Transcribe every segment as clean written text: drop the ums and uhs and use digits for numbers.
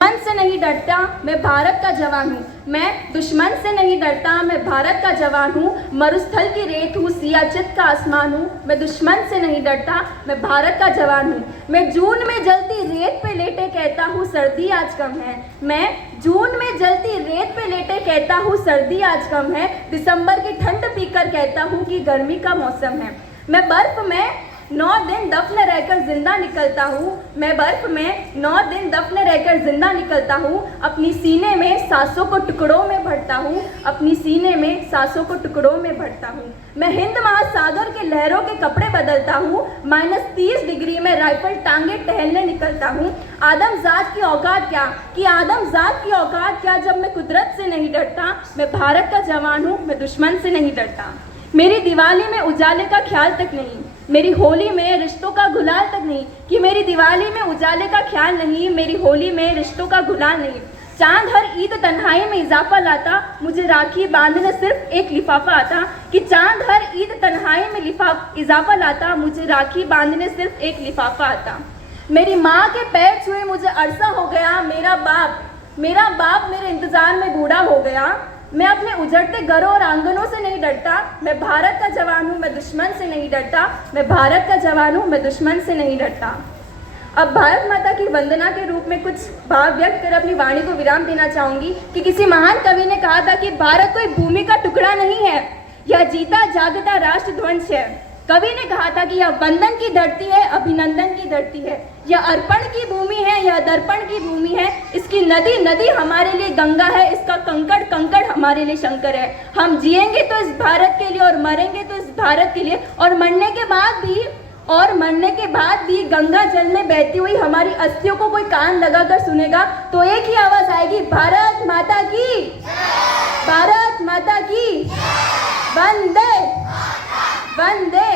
दुश्मन से नहीं डरता, मैं भारत का जवान हूँ। मैं दुश्मन से नहीं डरता, मैं भारत का जवान हूँ। मरुस्थल की रेत हूँ, सियाचित का आसमान हूँ। मैं दुश्मन से नहीं डरता, मैं भारत का जवान हूँ। मैं जून में जलती रेत पे लेटे कहता हूँ सर्दी आज कम है। मैं जून में जलती रेत पे लेटे कहता हूँ सर्दी आज कम है। दिसंबर की ठंड पीकर कहता हूँ कि गर्मी का मौसम है। मैं बर्फ में 9 दिन दफन रहकर जिंदा निकलता हूँ। मैं बर्फ में 9 दिन दफन रहकर जिंदा निकलता हूँ। अपनी सीने में सांसों को टुकड़ों में भरता हूँ। अपनी सीने में सांसों को टुकड़ों में भरता हूँ। मैं हिंद महासागर के लहरों के कपड़े बदलता हूँ। -30 डिग्री में राइफल टांगे टहलने निकलता हूँ। आदमजात की औकात क्या, कि आदमजात की औकात क्या जब मैं कुदरत से नहीं डरता। मैं भारत का जवान हूँ, मैं दुश्मन से नहीं डरता। मेरी दिवाली में उजाले का ख्याल तक नहीं, मेरी होली में रिश्तों का गुलाल तक नहीं। कि मेरी दिवाली में उजाले का ख्याल नहीं, मेरी होली में रिश्तों का गुलाल नहीं। चांद हर ईद तन्हाई में इजाफा लाता, मुझे राखी बांधने सिर्फ एक लिफाफा आता। कि चांद हर ईद तन्हाई में इजाफा लाता, मुझे राखी बांधने सिर्फ एक लिफाफा आता। मेरी माँ के पैर छुए मुझे अरसा हो गया। मेरा बाप मेरे इंतजार में बूढ़ा हो गया। मैं अपने उजड़ते घरों और आंगनों से नहीं डरता। मैं भारत का जवान हूँ, मैं दुश्मन से नहीं डरता। मैं भारत का जवान हूँ, मैं दुश्मन से नहीं डरता। अब भारत माता की वंदना के रूप में कुछ भाव व्यक्त कर अपनी वाणी को विराम देना चाहूँगी कि किसी महान कवि ने कहा था कि भारत कोई भूमि का टुकड़ा नहीं है, यह जीता जागता राष्ट्रध्वज है। कवि ने कहा था कि यह वंदन की धरती है, अभिनंदन की धरती है। यह अर्पण की भूमि है, यह दर्पण की भूमि है। इसकी नदी नदी हमारे लिए गंगा है, इसका कंकड़ कंकड़ हमारे लिए शंकर है। हम जिएंगे तो इस भारत के लिए और मरेंगे तो इस भारत के लिए। और मरने के बाद भी गंगा जल में बहती हुई हमारी अस्थियों को कोई कान लगाकर सुनेगा तो एक ही आवाज आएगी, भारत माता की, भारत माता की, वंदे वंदे।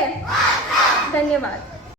धन्यवाद।